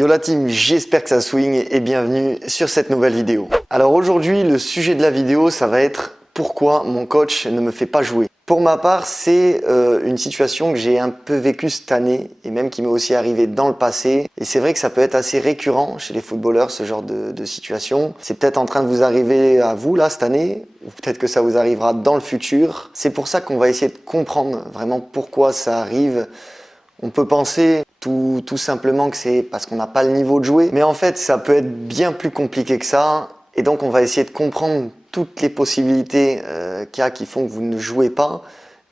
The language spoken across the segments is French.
Yo la team, j'espère que ça swing et bienvenue sur cette nouvelle vidéo. Alors aujourd'hui, le sujet de la vidéo, ça va être pourquoi mon coach ne me fait pas jouer. Pour ma part, c'est une situation que j'ai un peu vécue cette année et même qui m'est aussi arrivée dans le passé. Et c'est vrai que ça peut être assez récurrent chez les footballeurs, ce genre de situation. C'est peut-être en train de vous arriver à vous là cette année, ou peut-être que ça vous arrivera dans le futur. C'est pour ça qu'on va essayer de comprendre vraiment pourquoi ça arrive. On peut penser tout simplement que c'est parce qu'on n'a pas le niveau de jouer. Mais en fait, ça peut être bien plus compliqué que ça. Et donc, on va essayer de comprendre toutes les possibilités qu'il y a qui font que vous ne jouez pas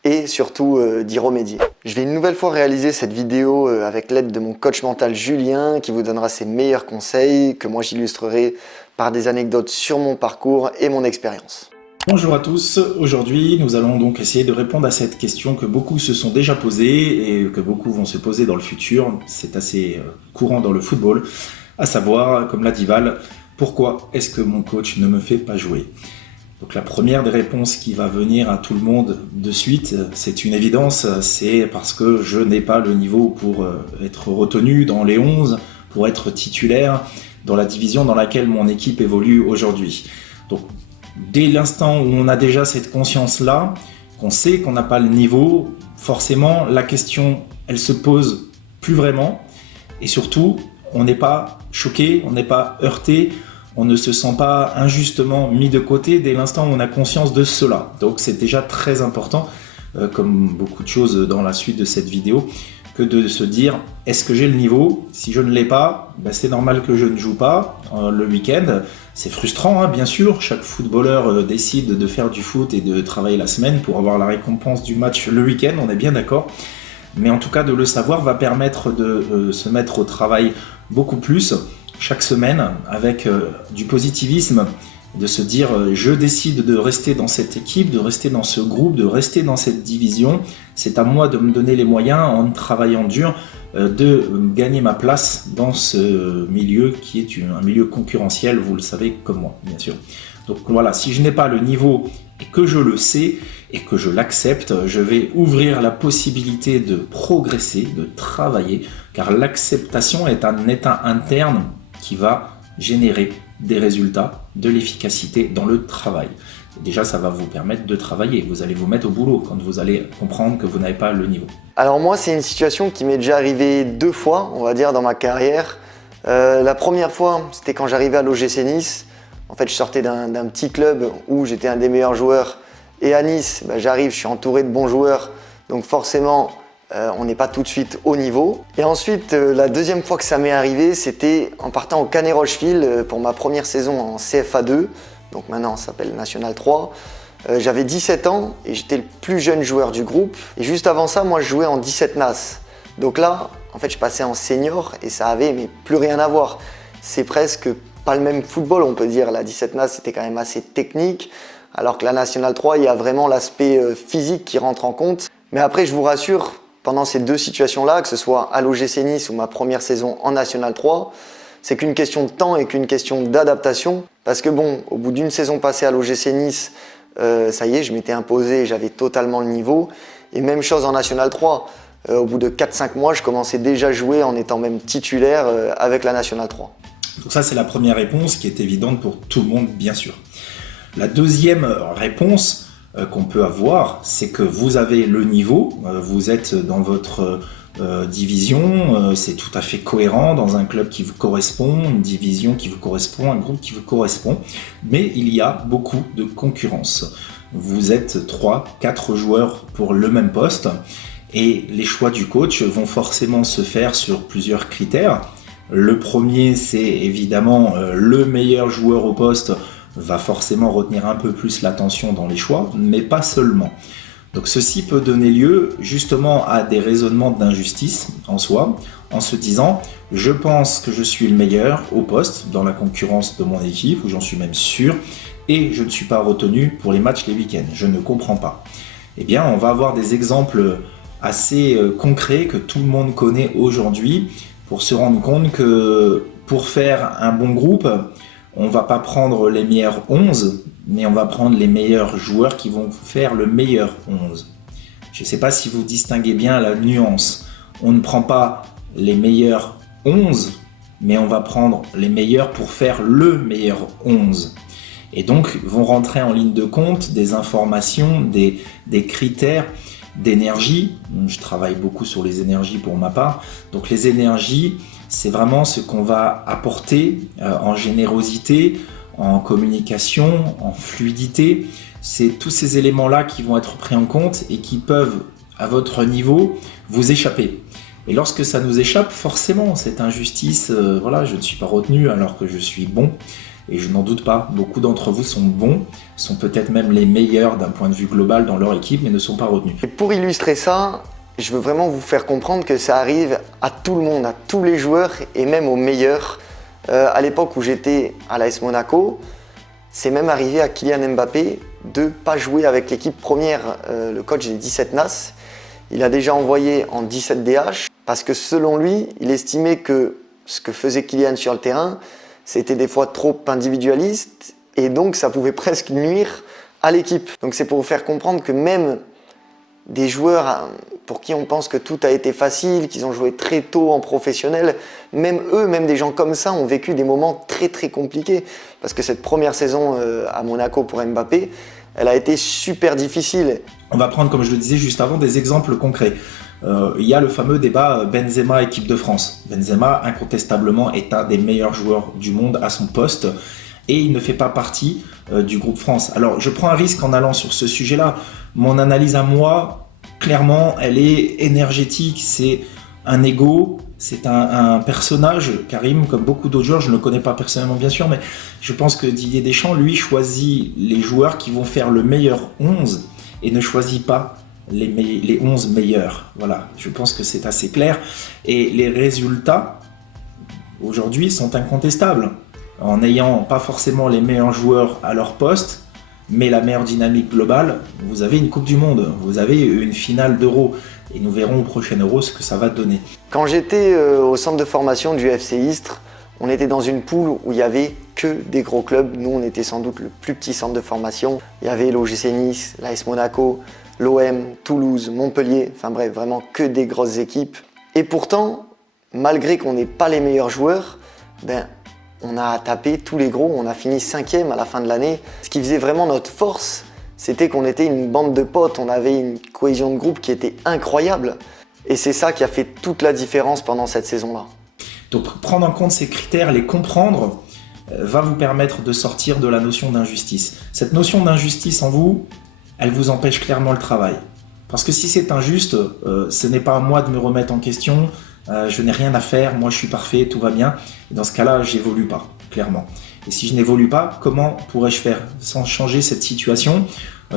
et surtout d'y remédier. Je vais une nouvelle fois réaliser cette vidéo avec l'aide de mon coach mental Julien qui vous donnera ses meilleurs conseils que moi j'illustrerai par des anecdotes sur mon parcours et mon expérience. Bonjour à tous, aujourd'hui nous allons donc essayer de répondre à cette question que beaucoup se sont déjà posées et que beaucoup vont se poser dans le futur. C'est assez courant dans le football, à savoir, comme l'a dit Val, pourquoi est-ce que mon coach ne me fait pas jouer? Donc la première des réponses qui va venir à tout le monde de suite, c'est une évidence, c'est parce que je n'ai pas le niveau pour être retenu dans les 11, pour être titulaire dans la division dans laquelle mon équipe évolue aujourd'hui. Donc dès l'instant où on a déjà cette conscience-là, qu'on sait qu'on n'a pas le niveau, forcément la question elle se pose plus vraiment et surtout on n'est pas choqué, on n'est pas heurté, on ne se sent pas injustement mis de côté dès l'instant où on a conscience de cela. Donc c'est déjà très important, comme beaucoup de choses dans la suite de cette vidéo, que de se dire est-ce que j'ai le niveau? Si je ne l'ai pas, ben c'est normal que je ne joue pas le week-end. C'est frustrant, hein, bien sûr, chaque footballeur décide de faire du foot et de travailler la semaine pour avoir la récompense du match le week-end, on est bien d'accord. Mais en tout cas de le savoir va permettre de se mettre au travail beaucoup plus chaque semaine avec du positivisme, de se dire je décide de rester dans cette équipe, de rester dans ce groupe, de rester dans cette division. C'est à moi de me donner les moyens en travaillant dur de gagner ma place dans ce milieu qui est un milieu concurrentiel, vous le savez comme moi bien sûr. Donc voilà, si je n'ai pas le niveau et que je le sais et que je l'accepte, je vais ouvrir la possibilité de progresser, de travailler, car l'acceptation est un état interne qui va générer des résultats, de l'efficacité dans le travail. Et déjà, ça va vous permettre de travailler. Vous allez vous mettre au boulot quand vous allez comprendre que vous n'avez pas le niveau. Alors moi, c'est une situation qui m'est déjà arrivée 2 fois, on va dire, dans ma carrière. La première fois, c'était quand j'arrivais à l'OGC Nice. En fait, je sortais d'un petit club où j'étais un des meilleurs joueurs. Et à Nice, j'arrive, je suis entouré de bons joueurs. Donc forcément, on n'est pas tout de suite au niveau. Et ensuite, la deuxième fois que ça m'est arrivé, c'était en partant au Canet Rocheville pour ma première saison en CFA2. Donc maintenant, ça s'appelle National 3. J'avais 17 ans et j'étais le plus jeune joueur du groupe. Et juste avant ça, moi, je jouais en 17 NAS. Donc là, en fait, je passais en senior et ça avait mais plus rien à voir. C'est presque pas le même football, on peut dire. La 17 NAS, c'était quand même assez technique. Alors que la National 3, il y a vraiment l'aspect physique qui rentre en compte. Mais après, je vous rassure, pendant ces 2 situations-là, que ce soit à l'OGC Nice ou ma première saison en National 3, c'est qu'une question de temps et qu'une question d'adaptation. Parce que bon, au bout d'une saison passée à l'OGC Nice, ça y est, je m'étais imposé, j'avais totalement le niveau. Et même chose en National 3. Au bout de 4-5 mois, je commençais déjà à jouer en étant même titulaire avec la National 3. Donc ça, c'est la première réponse qui est évidente pour tout le monde, bien sûr. La deuxième réponse qu'on peut avoir, c'est que vous avez le niveau, vous êtes dans votre division, c'est tout à fait cohérent dans un club qui vous correspond, une division qui vous correspond, un groupe qui vous correspond, mais il y a beaucoup de concurrence. Vous êtes 3-4 joueurs pour le même poste et les choix du coach vont forcément se faire sur plusieurs critères. Le premier, c'est évidemment le meilleur joueur au poste va forcément retenir un peu plus l'attention dans les choix, mais pas seulement. Donc ceci peut donner lieu justement à des raisonnements d'injustice en soi, en se disant « je pense que je suis le meilleur au poste dans la concurrence de mon équipe, où j'en suis même sûr, et je ne suis pas retenu pour les matchs les week-ends, je ne comprends pas ». Eh bien, on va avoir des exemples assez concrets que tout le monde connaît aujourd'hui pour se rendre compte que pour faire un bon groupe, on ne va pas prendre les meilleurs 11, mais on va prendre les meilleurs joueurs qui vont faire le meilleur 11. Je ne sais pas si vous distinguez bien la nuance. On ne prend pas les meilleurs 11, mais on va prendre les meilleurs pour faire le meilleur 11. Et donc vont rentrer en ligne de compte des informations, des critères d'énergie. Je travaille beaucoup sur les énergies pour ma part. Donc les énergies, c'est vraiment ce qu'on va apporter en générosité, en communication, en fluidité. C'est tous ces éléments-là qui vont être pris en compte et qui peuvent, à votre niveau, vous échapper. Et lorsque ça nous échappe, forcément, cette injustice, je ne suis pas retenu alors que je suis bon. Et je n'en doute pas, beaucoup d'entre vous sont bons, sont peut-être même les meilleurs d'un point de vue global dans leur équipe, mais ne sont pas retenus. Et pour illustrer ça, je veux vraiment vous faire comprendre que ça arrive à tout le monde, à tous les joueurs et même aux meilleurs. À l'époque où j'étais à l'AS Monaco, c'est même arrivé à Kylian Mbappé de ne pas jouer avec l'équipe première. Le coach des 17 NAS, il a déjà envoyé en 17 DH parce que selon lui, il estimait que ce que faisait Kylian sur le terrain, c'était des fois trop individualiste et donc ça pouvait presque nuire à l'équipe. Donc c'est pour vous faire comprendre que même des joueurs pour qui on pense que tout a été facile, qu'ils ont joué très tôt en professionnel, même eux, même des gens comme ça ont vécu des moments très très compliqués. Parce que cette première saison à Monaco pour Mbappé, elle a été super difficile. On va prendre, comme je le disais juste avant, des exemples concrets. Il y a le fameux débat Benzema équipe de France. Benzema, incontestablement, est un des meilleurs joueurs du monde à son poste et il ne fait pas partie du groupe France. Alors, je prends un risque en allant sur ce sujet-là. Mon analyse à moi, clairement, elle est énergétique. C'est un ego, c'est un personnage. Karim, comme beaucoup d'autres joueurs, je ne le connais pas personnellement bien sûr, mais je pense que Didier Deschamps, lui, choisit les joueurs qui vont faire le meilleur 11 et ne choisit pas les 11 meilleurs. Voilà, je pense que c'est assez clair. Et les résultats, aujourd'hui, sont incontestables. En n'ayant pas forcément les meilleurs joueurs à leur poste, mais la meilleure dynamique globale, vous avez une Coupe du Monde, vous avez une finale d'Euro. Et nous verrons au prochain Euro ce que ça va donner. Quand j'étais au centre de formation du FC Istres, on était dans une poule où il n'y avait que des gros clubs. Nous, on était sans doute le plus petit centre de formation. Il y avait l'OGC Nice, l'AS Monaco, l'OM, Toulouse, Montpellier, enfin bref, vraiment que des grosses équipes. Et pourtant, malgré qu'on n'ait pas les meilleurs joueurs, on a tapé tous les gros, on a fini 5e à la fin de l'année. Ce qui faisait vraiment notre force, c'était qu'on était une bande de potes, on avait une cohésion de groupe qui était incroyable. Et c'est ça qui a fait toute la différence pendant cette saison-là. Donc prendre en compte ces critères, les comprendre, va vous permettre de sortir de la notion d'injustice. Cette notion d'injustice en vous, elle vous empêche clairement le travail. Parce que si c'est injuste, ce n'est pas à moi de me remettre en question, je n'ai rien à faire, moi je suis parfait, tout va bien. Et dans ce cas-là, j'évolue pas, clairement. Et si je n'évolue pas, comment pourrais-je faire sans changer cette situation,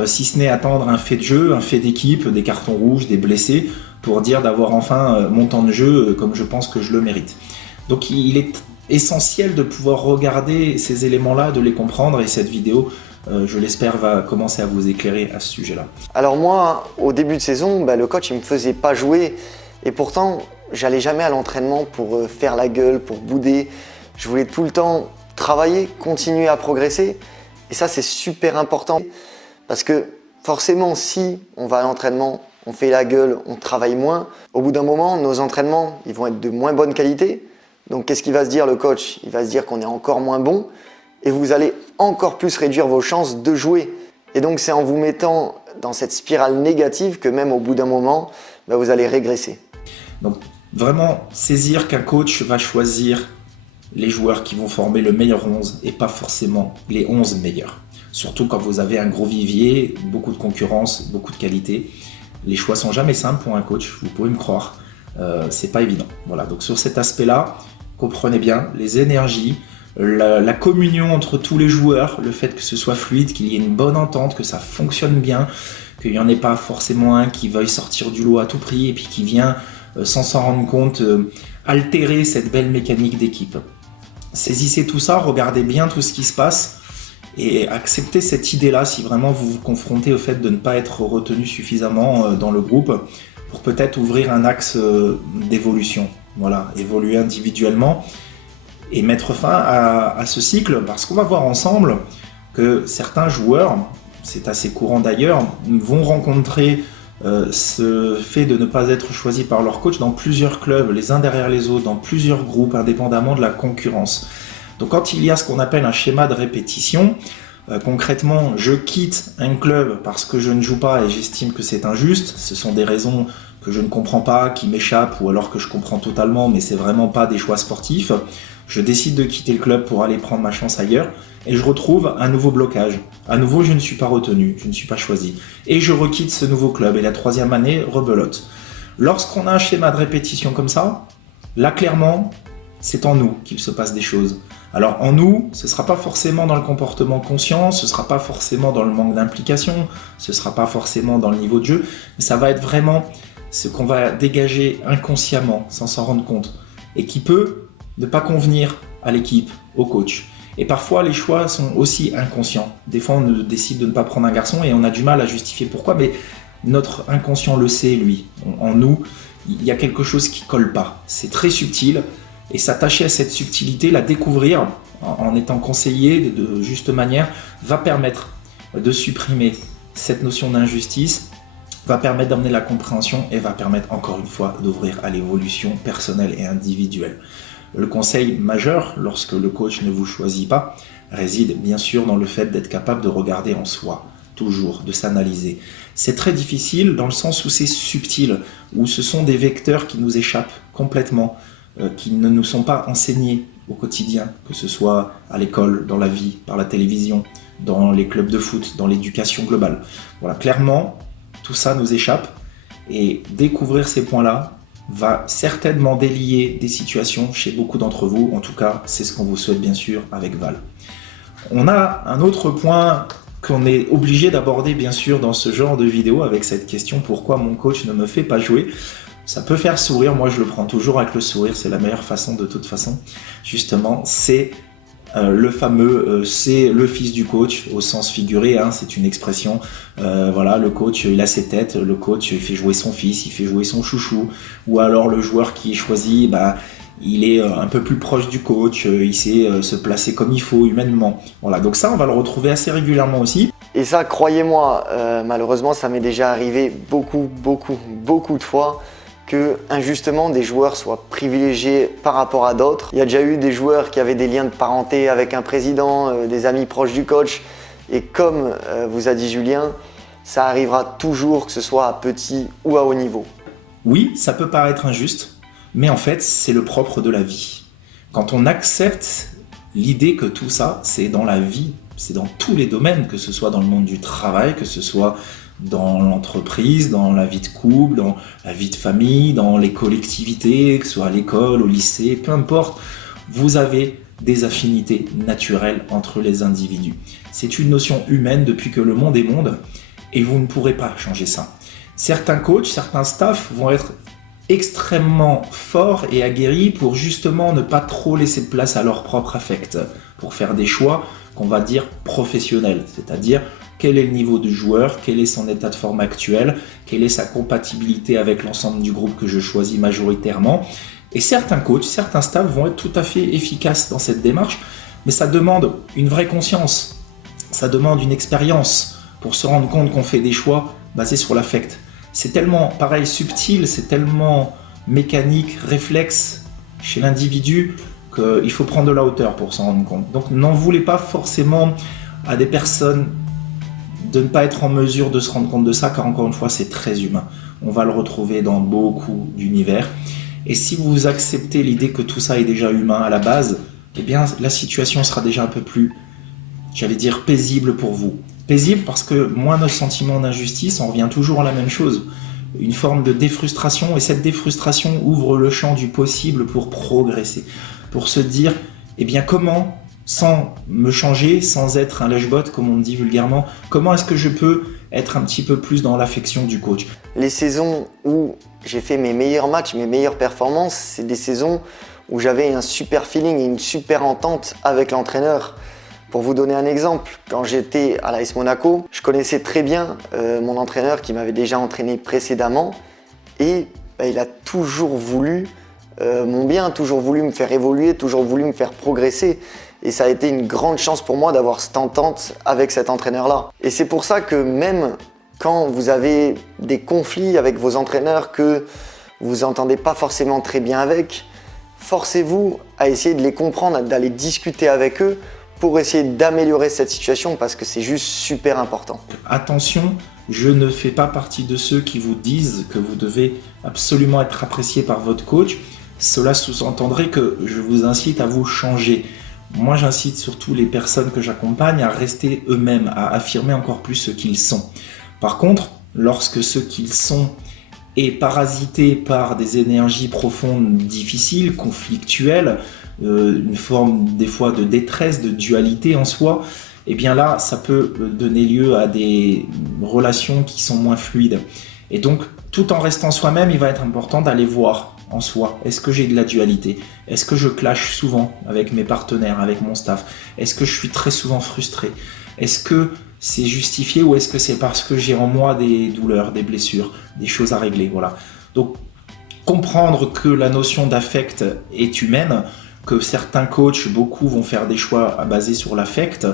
si ce n'est attendre un fait de jeu, un fait d'équipe, des cartons rouges, des blessés, pour dire d'avoir enfin mon temps de jeu comme je pense que je le mérite. Donc il est essentiel de pouvoir regarder ces éléments-là, de les comprendre, et cette vidéo, je l'espère, va commencer à vous éclairer à ce sujet-là. Alors moi, au début de saison, le coach il me faisait pas jouer, et pourtant j'allais jamais à l'entraînement pour faire la gueule, pour bouder. Je voulais tout le temps travailler, continuer à progresser, et ça c'est super important, parce que forcément si on va à l'entraînement, on fait la gueule, on travaille moins, au bout d'un moment nos entraînements ils vont être de moins bonne qualité. Donc qu'est-ce qu'il va se dire le coach? Il va se dire qu'on est encore moins bon et vous allez encore plus réduire vos chances de jouer. Et donc c'est en vous mettant dans cette spirale négative que même au bout d'un moment, vous allez régresser. Donc vraiment saisir qu'un coach va choisir les joueurs qui vont former le meilleur 11 et pas forcément les 11 meilleurs. Surtout quand vous avez un gros vivier, beaucoup de concurrence, beaucoup de qualité. Les choix sont jamais simples pour un coach, vous pouvez me croire. C'est pas évident. Voilà, donc sur cet aspect-là, comprenez bien les énergies, la communion entre tous les joueurs, le fait que ce soit fluide, qu'il y ait une bonne entente, que ça fonctionne bien, qu'il n'y en ait pas forcément un qui veuille sortir du lot à tout prix et puis qui vient, sans s'en rendre compte, altérer cette belle mécanique d'équipe. Saisissez tout ça, regardez bien tout ce qui se passe et acceptez cette idée-là si vraiment vous vous confrontez au fait de ne pas être retenu suffisamment dans le groupe, pour peut-être ouvrir un axe d'évolution. Voilà, évoluer individuellement et mettre fin à ce cycle, parce qu'on va voir ensemble que certains joueurs, c'est assez courant d'ailleurs, vont rencontrer ce fait de ne pas être choisi par leur coach dans plusieurs clubs, les uns derrière les autres, dans plusieurs groupes, indépendamment de la concurrence. Donc quand il y a ce qu'on appelle un schéma de répétition, concrètement, je quitte un club parce que je ne joue pas et j'estime que c'est injuste, ce sont des raisons que je ne comprends pas, qui m'échappent, ou alors que je comprends totalement, mais c'est vraiment pas des choix sportifs. Je décide de quitter le club pour aller prendre ma chance ailleurs, et je retrouve un nouveau blocage. À nouveau, je ne suis pas retenu, je ne suis pas choisi. Et je requitte ce nouveau club, et la troisième année, rebelote. Lorsqu'on a un schéma de répétition comme ça, là clairement, c'est en nous qu'il se passe des choses. Alors en nous, ce ne sera pas forcément dans le comportement conscient, ce ne sera pas forcément dans le manque d'implication, ce ne sera pas forcément dans le niveau de jeu, mais ça va être vraiment ce qu'on va dégager inconsciemment, sans s'en rendre compte, et qui peut ne pas convenir à l'équipe, au coach. Et parfois, les choix sont aussi inconscients. Des fois, on décide de ne pas prendre un garçon et on a du mal à justifier pourquoi, mais notre inconscient le sait, lui. En nous, il y a quelque chose qui ne colle pas. C'est très subtil, et s'attacher à cette subtilité, la découvrir en étant conseillé de juste manière, va permettre de supprimer cette notion d'injustice, va permettre d'amener la compréhension et va permettre encore une fois d'ouvrir à l'évolution personnelle et individuelle. Le conseil majeur lorsque le coach ne vous choisit pas réside bien sûr dans le fait d'être capable de regarder en soi, toujours, de s'analyser. C'est très difficile dans le sens où c'est subtil, où ce sont des vecteurs qui nous échappent complètement, qui ne nous sont pas enseignés au quotidien, que ce soit à l'école, dans la vie, par la télévision, dans les clubs de foot, dans l'éducation globale. Voilà, clairement, tout ça nous échappe et découvrir ces points-là va certainement délier des situations chez beaucoup d'entre vous. En tout cas, c'est ce qu'on vous souhaite bien sûr avec Val. On a un autre point qu'on est obligé d'aborder bien sûr dans ce genre de vidéo avec cette question: pourquoi mon coach ne me fait pas jouer? Ça peut faire sourire, moi je le prends toujours avec le sourire, c'est la meilleure façon de toute façon. Justement, c'est le fameux c'est le fils du coach au sens figuré, hein, c'est une expression. Voilà, le coach il a ses têtes, le coach il fait jouer son fils, il fait jouer son chouchou, ou alors le joueur qui est choisi, il est un peu plus proche du coach, il sait se placer comme il faut humainement. Voilà, donc ça on va le retrouver assez régulièrement aussi. Et ça, croyez-moi, malheureusement ça m'est déjà arrivé beaucoup de fois que injustement des joueurs soient privilégiés par rapport à d'autres. Il y a déjà eu des joueurs qui avaient des liens de parenté avec un président, des amis proches du coach, et comme vous a dit Julien, ça arrivera toujours, que ce soit à petit ou à haut niveau. Oui, ça peut paraître injuste, mais en fait c'est le propre de la vie. Quand on accepte l'idée que tout ça c'est dans la vie, c'est dans tous les domaines, que ce soit dans le monde du travail, que ce soit dans l'entreprise, dans la vie de couple, dans la vie de famille, dans les collectivités, que ce soit à l'école, au lycée, peu importe, vous avez des affinités naturelles entre les individus. C'est une notion humaine depuis que le monde est monde et vous ne pourrez pas changer ça. Certains coachs, certains staffs vont être extrêmement forts et aguerris pour justement ne pas trop laisser de place à leur propre affect, pour faire des choix qu'on va dire professionnels, c'est-à-dire quel est le niveau du joueur, quel est son état de forme actuel, quelle est sa compatibilité avec l'ensemble du groupe que je choisis majoritairement. Et certains coachs, certains staffs vont être tout à fait efficaces dans cette démarche, mais ça demande une vraie conscience, ça demande une expérience pour se rendre compte qu'on fait des choix basés sur l'affect. C'est tellement, pareil, subtil, c'est tellement mécanique, réflexe chez l'individu qu'il faut prendre de la hauteur pour s'en rendre compte. Donc n'en voulez pas forcément à des personnes de ne pas être en mesure de se rendre compte de ça, car encore une fois, c'est très humain. On va le retrouver dans beaucoup d'univers. Et si vous acceptez l'idée que tout ça est déjà humain à la base, eh bien, la situation sera déjà un peu plus, j'allais dire, paisible pour vous. Paisible parce que moins nos sentiments d'injustice, on revient toujours à la même chose. Une forme de défrustration, et cette défrustration ouvre le champ du possible pour progresser. Pour se dire, eh bien, comment, sans me changer, sans être un lèche-botte, comme on dit vulgairement, comment est-ce que je peux être un petit peu plus dans l'affection du coach? Les saisons où j'ai fait mes meilleurs matchs, mes meilleures performances, c'est des saisons où j'avais un super feeling et une super entente avec l'entraîneur. Pour vous donner un exemple, quand j'étais à l'AS Monaco, je connaissais très bien mon entraîneur qui m'avait déjà entraîné précédemment et il a toujours voulu mon bien, toujours voulu me faire évoluer, toujours voulu me faire progresser. Et ça a été une grande chance pour moi d'avoir cette entente avec cet entraîneur-là. Et c'est pour ça que même quand vous avez des conflits avec vos entraîneurs que vous n'entendez pas forcément très bien avec, forcez-vous à essayer de les comprendre, d'aller discuter avec eux pour essayer d'améliorer cette situation parce que c'est juste super important. Attention, je ne fais pas partie de ceux qui vous disent que vous devez absolument être apprécié par votre coach. Cela sous-entendrait que je vous incite à vous changer. Moi, j'incite surtout les personnes que j'accompagne à rester eux-mêmes, à affirmer encore plus ce qu'ils sont. Par contre, lorsque ce qu'ils sont est parasité par des énergies profondes, difficiles, conflictuelles, une forme des fois de détresse, de dualité en soi, et bien là, ça peut donner lieu à des relations qui sont moins fluides. Et donc, tout en restant soi-même, il va être important d'aller voir en soi. Est-ce que j'ai de la dualité? Est-ce que je clash souvent avec mes partenaires, avec mon staff? Est-ce que je suis très souvent frustré? Est-ce que c'est justifié ou est-ce que c'est parce que j'ai en moi des douleurs, des blessures, des choses à régler? Voilà. Donc, comprendre que la notion d'affect est humaine, que certains coachs, beaucoup vont faire des choix basés sur l'affect,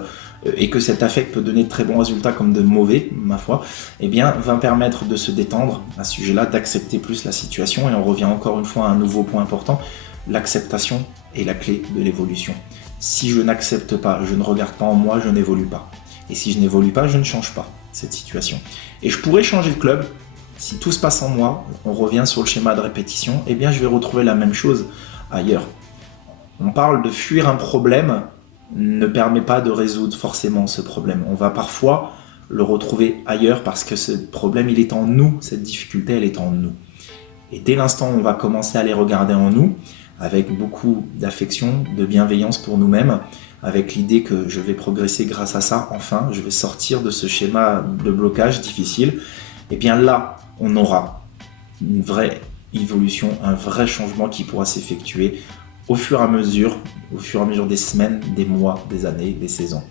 et que cet affect peut donner de très bons résultats comme de mauvais, ma foi, eh bien, va permettre de se détendre à ce sujet-là, d'accepter plus la situation. Et on revient encore une fois à un nouveau point important, l'acceptation est la clé de l'évolution. Si je n'accepte pas, je ne regarde pas en moi, je n'évolue pas. Et si je n'évolue pas, je ne change pas cette situation. Et je pourrais changer de club, si tout se passe en moi, on revient sur le schéma de répétition, eh bien, je vais retrouver la même chose ailleurs. On parle de fuir un problème, ne permet pas de résoudre forcément ce problème. On va parfois le retrouver ailleurs parce que ce problème, il est en nous, cette difficulté, elle est en nous. Et dès l'instant où on va commencer à les regarder en nous, avec beaucoup d'affection, de bienveillance pour nous-mêmes, avec l'idée que je vais progresser grâce à ça, enfin, je vais sortir de ce schéma de blocage difficile, et bien là, on aura une vraie évolution, un vrai changement qui pourra s'effectuer au fur et à mesure des semaines, des mois, des années, des saisons.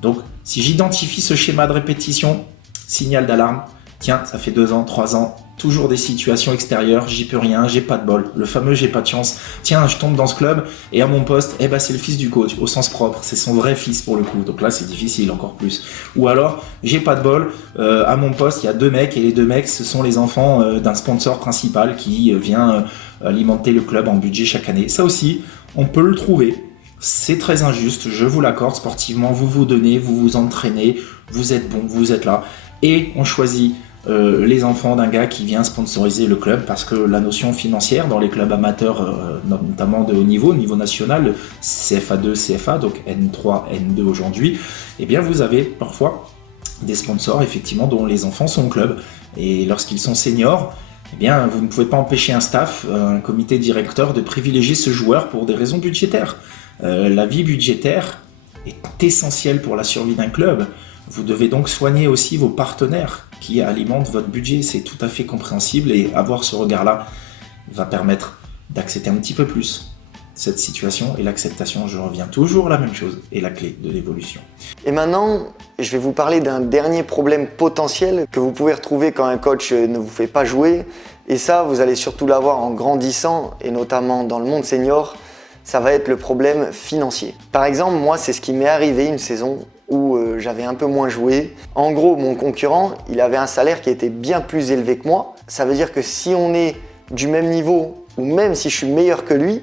Donc, si j'identifie ce schéma de répétition, signal d'alarme, tiens, ça fait 2 ans, 3 ans, toujours des situations extérieures, j'y peux rien, j'ai pas de bol, le fameux j'ai pas de chance, tiens, je tombe dans ce club, et à mon poste, eh ben, c'est le fils du coach, au sens propre, c'est son vrai fils pour le coup, donc là c'est difficile encore plus. Ou alors, j'ai pas de bol, à mon poste, il y a 2 mecs, et les 2 mecs, ce sont les enfants d'un sponsor principal qui vient alimenter le club en budget chaque année. Ça aussi, on peut le trouver. C'est très injuste, je vous l'accorde, sportivement, vous vous donnez, vous vous entraînez, vous êtes bon, vous êtes là, et on choisit les enfants d'un gars qui vient sponsoriser le club parce que la notion financière dans les clubs amateurs, notamment de haut niveau national, CFA2, CFA, donc N3, N2 aujourd'hui, eh bien vous avez parfois des sponsors effectivement dont les enfants sont au club, et lorsqu'ils sont seniors, eh bien, vous ne pouvez pas empêcher un staff, un comité directeur de privilégier ce joueur pour des raisons budgétaires. La vie budgétaire est essentielle pour la survie d'un club. Vous devez donc soigner aussi vos partenaires qui alimentent votre budget. C'est tout à fait compréhensible et avoir ce regard-là va permettre d'accepter un petit peu plus cette situation. Et l'acceptation, je reviens toujours à la même chose, est la clé de l'évolution. Et maintenant, je vais vous parler d'un dernier problème potentiel que vous pouvez retrouver quand un coach ne vous fait pas jouer. Et ça, vous allez surtout l'avoir en grandissant et notamment dans le monde senior, ça va être le problème financier. Par exemple, moi, c'est ce qui m'est arrivé une saison où j'avais un peu moins joué. En gros, mon concurrent, il avait un salaire qui était bien plus élevé que moi. Ça veut dire que si on est du même niveau ou même si je suis meilleur que lui,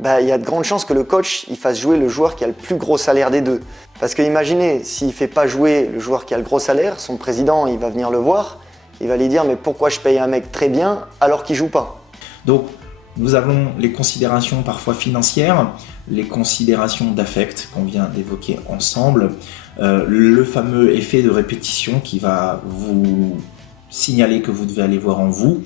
il y a de grandes chances que le coach il fasse jouer le joueur qui a le plus gros salaire des deux. Parce que imaginez, s'il ne fait pas jouer le joueur qui a le gros salaire, son président il va venir le voir, il va lui dire mais pourquoi je paye un mec très bien alors qu'il ne joue pas? Donc nous avons les considérations parfois financières, les considérations d'affect qu'on vient d'évoquer ensemble, le fameux effet de répétition qui va vous signaler que vous devez aller voir en vous,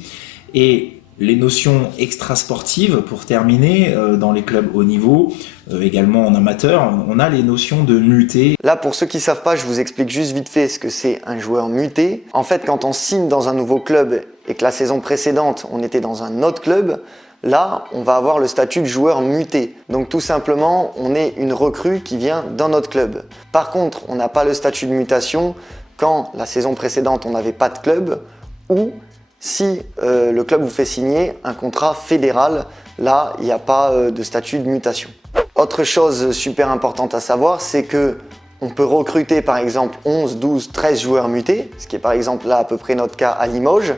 et les notions extrasportives, pour terminer, dans les clubs haut niveau, également en amateur, on a les notions de muter. Là, pour ceux qui ne savent pas, je vous explique juste vite fait ce que c'est un joueur muté. En fait, quand on signe dans un nouveau club et que la saison précédente, on était dans un autre club, là, on va avoir le statut de joueur muté. Donc tout simplement, on est une recrue qui vient dans notre club. Par contre, on n'a pas le statut de mutation quand la saison précédente, on n'avait pas de club ou si le club vous fait signer un contrat fédéral, là, il n'y a pas de statut de mutation. Autre chose super importante à savoir, c'est que On peut recruter par exemple 11, 12, 13 joueurs mutés, ce qui est par exemple là à peu près notre cas à Limoges.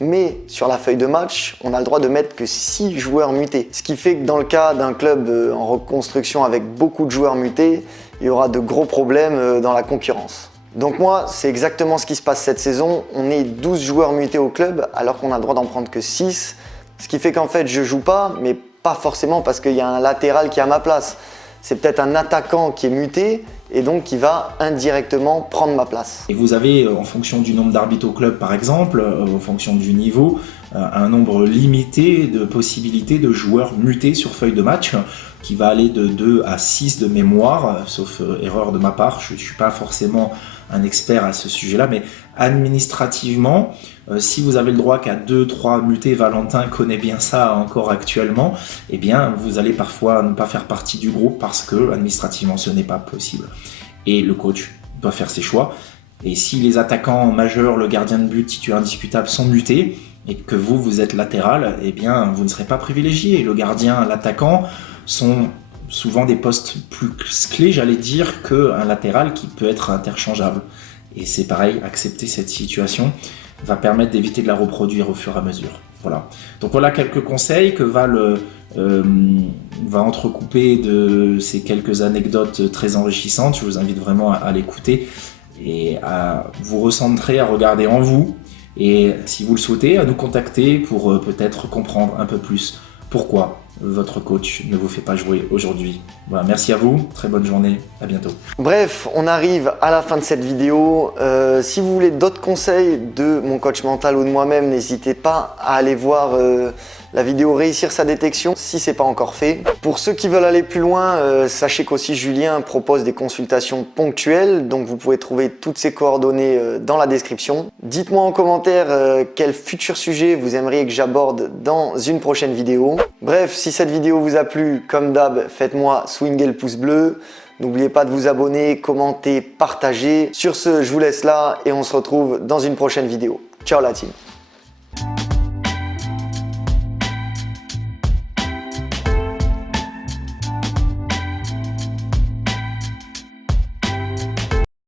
Mais sur la feuille de match, on a le droit de mettre que 6 joueurs mutés. Ce qui fait que dans le cas d'un club en reconstruction avec beaucoup de joueurs mutés, il y aura de gros problèmes dans la concurrence. Donc moi, c'est exactement ce qui se passe cette saison. On est 12 joueurs mutés au club alors qu'on a le droit d'en prendre que 6. Ce qui fait qu'en fait, je joue pas, mais pas forcément parce qu'il y a un latéral qui est à ma place. C'est peut-être un attaquant qui est muté et donc qui va indirectement prendre ma place. Et vous avez, en fonction du nombre d'arbitres au club par exemple, en fonction du niveau, un nombre limité de possibilités de joueurs mutés sur feuille de match qui va aller de 2 à 6 de mémoire, sauf erreur de ma part, je ne suis pas forcément un expert à ce sujet-là, mais administrativement, si vous avez le droit qu'à 2-3 mutés, Valentin connaît bien ça encore actuellement, eh bien vous allez parfois ne pas faire partie du groupe parce que administrativement ce n'est pas possible. Et le coach doit faire ses choix. Et si les attaquants majeurs, le gardien de but, titulaire indiscutable sont mutés et que vous êtes latéral, eh bien vous ne serez pas privilégié. Le gardien, l'attaquant sont souvent des postes plus clés, j'allais dire, qu'un latéral qui peut être interchangeable. Et c'est pareil, accepter cette situation va permettre d'éviter de la reproduire au fur et à mesure. Voilà. Donc voilà quelques conseils que Val va entrecouper de ces quelques anecdotes très enrichissantes. Je vous invite vraiment à l'écouter et à vous recentrer, à regarder en vous et, si vous le souhaitez, à nous contacter pour peut-être comprendre un peu plus pourquoi votre coach ne vous fait pas jouer aujourd'hui. Voilà, merci à vous, très bonne journée, à bientôt. Bref, on arrive à la fin de cette vidéo. Si vous voulez d'autres conseils de mon coach mental ou de moi-même, n'hésitez pas à aller voir la vidéo Réussir sa détection si ce n'est pas encore fait. Pour ceux qui veulent aller plus loin, sachez qu'aussi Julien propose des consultations ponctuelles, donc vous pouvez trouver toutes ses coordonnées dans la description. Dites-moi en commentaire quel futur sujet vous aimeriez que j'aborde dans une prochaine vidéo. Bref, si cette vidéo vous a plu, comme d'hab, faites-moi swinger le pouce bleu. N'oubliez pas de vous abonner, commenter, partager. Sur ce, je vous laisse là et on se retrouve dans une prochaine vidéo. Ciao la team!